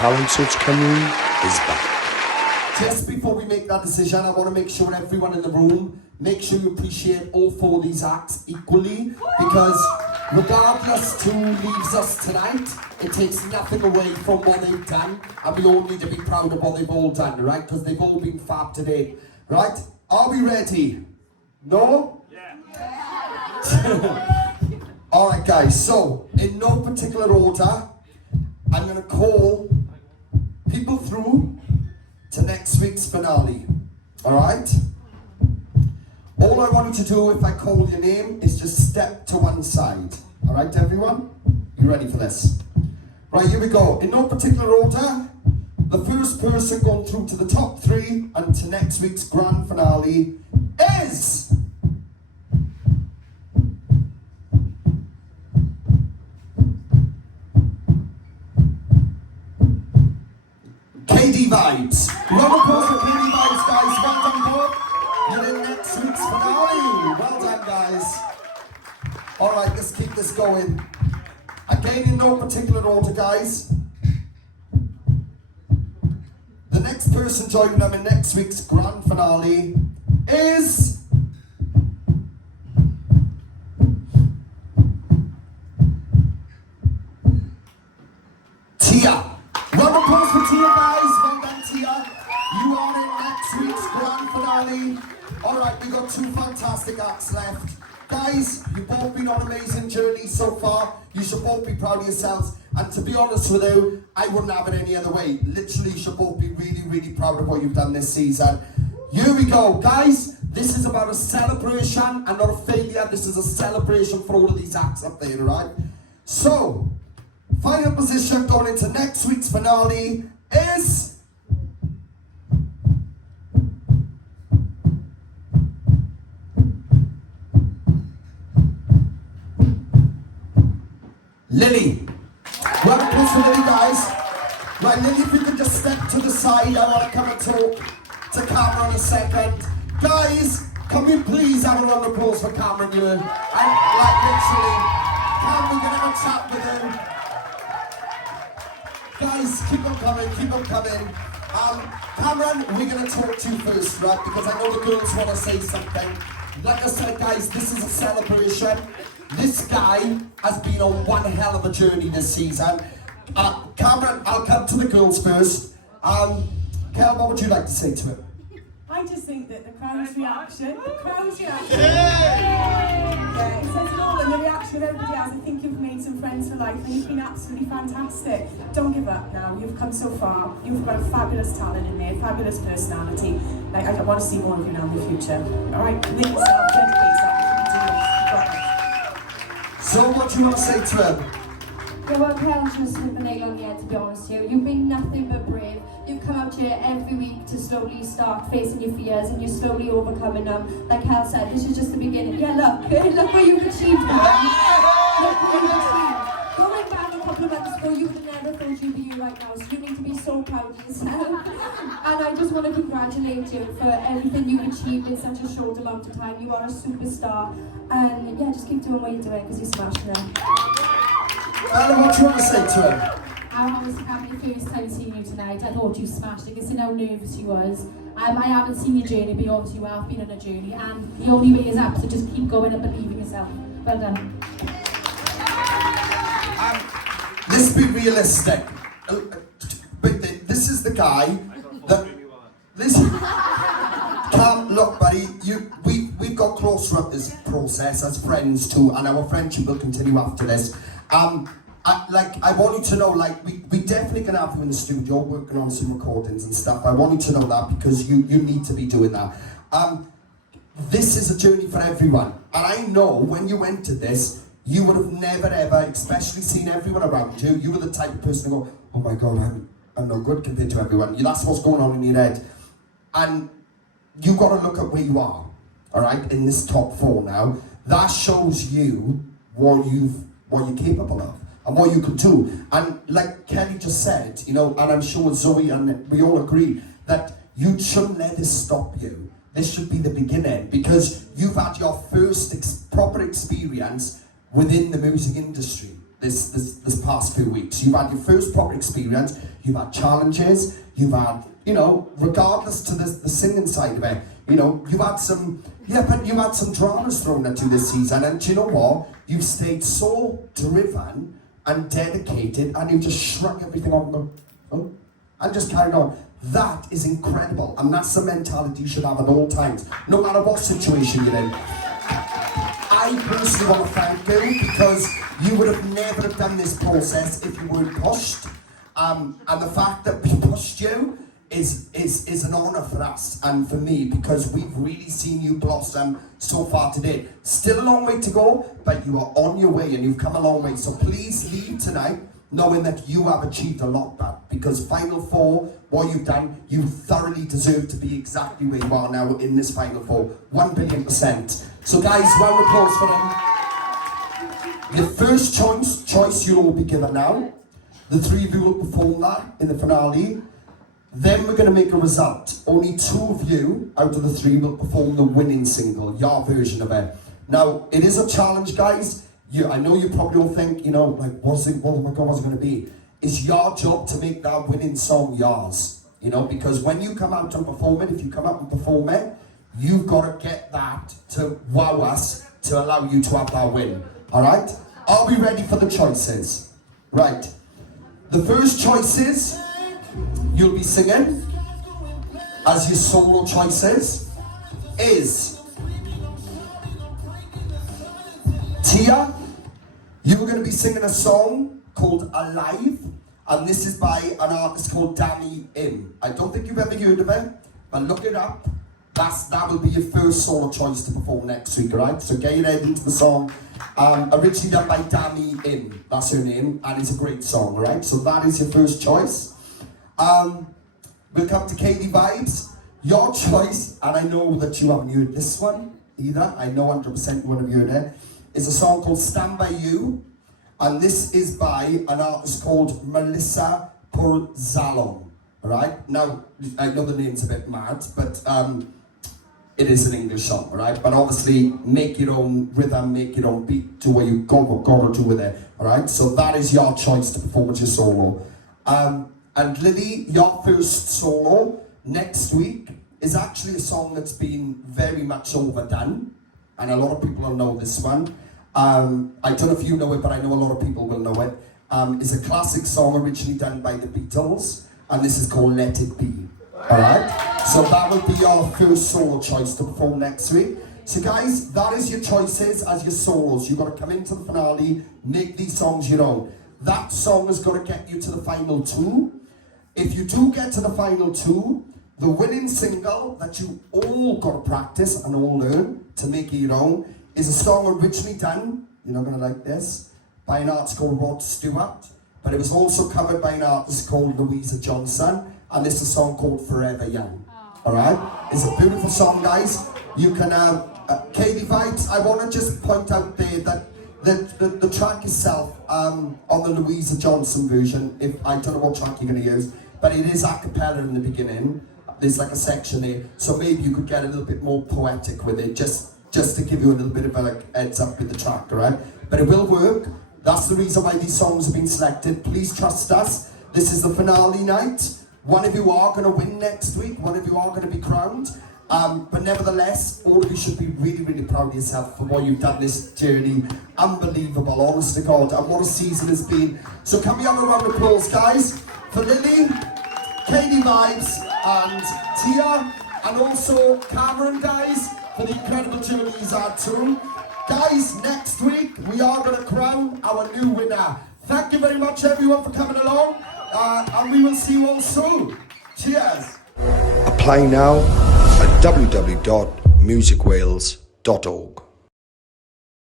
Talent Search Cymru is back. Just before we make that decision, I want to make sure everyone in the room, make sure you appreciate all four of these acts equally, because regardless who leaves us tonight, it takes nothing away from what they've done, and we all need to be proud of what they've all done, right? Because they've all been fab today, right? Are we ready? No? Yeah. Alright guys, so in no particular order, I'm going to call people through to next week's finale. Alright? All I want you to do if I call your name is just step to one side. Alright everyone? You ready for this? Right, here we go. In no particular order, the first person going through to the top three and to next week's grand finale is... KD Vibes. Round of applause for KD Vibes, guys. Well done, bro. You're in next week's finale. Well done, guys. Alright, let's keep this going. Again, in no particular order, guys. The next person joining them in next week's grand finale is... Tia. Round of applause for Tia, guys. Well done, Tia. You are in next week's grand finale. Alright, we got two fantastic acts left. Guys, you've both been on an amazing journey so far. You should both be proud of yourselves. And to be honest with you, I wouldn't have it any other way. Literally, you should both be really, really proud of what you've done this season. Here we go, guys. This is about a celebration and not a failure. This is a celebration for all of these acts up there, right? So, final position going into next week's finale is... Lily. Round of applause for Lily, guys. Right, Lily, if you could just step to the side. I want to come and talk to Cameron in a second. Guys, can we please have a round of applause for Cameron here? And, like, literally, Cameron, we can have a chat with him. Guys, keep on coming, keep on coming. Cameron, we're going to talk to you first, right? Because I know the girls want to say something. Like I said, guys, this is a celebration. This guy has been on one hell of a journey this season. Cameron, I'll come to the girls first. Kel, what would you like to say to him? I just think that the crowd's reaction, yeah, it says it all, and the reaction of everybody else. I think you've made some friends for life, and you've been absolutely fantastic. Don't give up now. You've come so far. You've got a fabulous talent in there, fabulous personality. Like, I want to see more of you now in the future. All right, commit yourself, dedicate yourself. So, what do you want to say to him? Yeah, well, Kel's just hit the nail on the head, to be honest here. You've been nothing but brave. You've come out here every week to slowly start facing your fears, and you're slowly overcoming them. Like Kel said, this is just the beginning. Yeah, look what you've achieved, man. Look what you've achieved. Going back a couple of months ago, you would have never thought you'd be you right now, so you need to be so proud of yourself. And I just want to congratulate you for everything you've achieved in such a short amount of time. You are a superstar. And yeah, just keep doing what you're doing, because you're smashing them. What do you want to say to him? I was happy the first time seeing you tonight. I thought you smashed it. I can see how nervous you was. I haven't seen your journey, but obviously you have been on a journey, and the only way is up, so just keep going and believe in yourself. Well done. Let's be realistic. But this is the guy that... Listen, look, buddy, we've got close throughout this process as friends too, and our friendship will continue after this. I want you to know, like, we definitely can have you in the studio working on some recordings and stuff. I want you to know that, because you need to be doing that. This is a journey for everyone, and I know when you entered this, you would have never ever, especially seen everyone around you. You were the type of person to go, oh my God, I'm no good compared to everyone. That's what's going on in your head. And you've got to look at where you are, all right, in this top four now. That shows you what you're capable of and what you can do. And like Kelly just said, you know, and I'm sure Zoe and we all agree that you shouldn't let this stop you. This should be the beginning, because you've had your first proper experience within the music industry, this past few weeks. You've had your first proper experience, you've had challenges, you've had, you know, regardless to the singing side of it, you know, you've had some, but you had some dramas thrown at you this season, and do you know what? You've stayed so driven and dedicated, and you've just shrunk everything off and gone, oh, and just carried on. That is incredible, and that's the mentality you should have at all times, no matter what situation you're in. I personally want to thank you, because you would have never have done this process if you weren't pushed. And the fact that we pushed you is an honour for us and for me, because we've really seen you blossom so far today. Still a long way to go, but you are on your way and you've come a long way. So please leave tonight knowing that you have achieved a lot, that because Final Four, what you've done, you thoroughly deserve to be exactly where you are now in this Final Four, 1,000,000,000%. So guys, round of applause for them. Your first choice you'll all be given now. The three of you will perform that in the finale. Then we're going to make a result. Only 2 of you out of the 3 will perform the winning single, your version of it. Now, it is a challenge, guys. I know you probably all think, you know, like, what's it going to be? It's your job to make that winning song yours. You know, because when you come out and perform it, if you come out and perform it, you've got to get that to wow us, to allow you to have that win. All right? Are we ready for the choices? Right. The first choices you'll be singing as your solo choices is Tia. You're going to be singing a song called Alive, and this is by an artist called Danny Im. I don't think you've ever heard of it, but look it up. That will be your first solo choice to perform next week, right? So get your head into the song. Originally done by Danny Im, that's her name, and it's a great song, right? So that is your first choice. We'll come to Katie Vibes. Your choice, and I know that you haven't heard this one either, I know 100% you would have heard it, is a song called Stand By You, and this is by an artist called Melissa Purzalon, alright? Now, I know the name's a bit mad, but it is an English song, alright? But obviously, make your own rhythm, make your own beat, do what you got to do with it, alright? So that is your choice to perform as your solo. And Lily, your first solo next week is actually a song that's been very much overdone, and a lot of people will know this one. I don't know if you know it, but I know a lot of people will know it. It's a classic song originally done by the Beatles, and this is called Let It Be. Alright? So that will be your first solo choice to perform next week. So guys, that is your choices as your solos. You've got to come into the finale, make these songs your own. That song is going to get you to the final 2. If you do get to the final 2, the winning single that you all got to practice and all learn to make it your own is a song originally done, you're not going to like this, by an artist called Rod Stewart, but it was also covered by an artist called Louisa Johnson, and this is a song called Forever Young. Alright? It's a beautiful song, guys. You can, Katie Vibes, I want to just point out there that the track itself, on the Louisa Johnson version, I don't know what track you're going to use, but it is a cappella in the beginning. There's like a section there, so maybe you could get a little bit more poetic with it, just to give you a little bit of a heads up with the track, alright? But it will work. That's the reason why these songs have been selected. Please trust us. This is the finale night. One of you are going to win next week. One of you are going to be crowned. But nevertheless, all of you should be really, really proud of yourself for what you've done this journey. Unbelievable, honest to God, and what a season has been. So can we have a round of applause, guys, for Lily, Katie Vibes, and Tia, and also Cameron, guys, for the incredible journey he's had too. Guys, next week we are going to crown our new winner. Thank you very much, everyone, for coming along, and we will see you all soon. Cheers. Apply now at www.musicwales.org.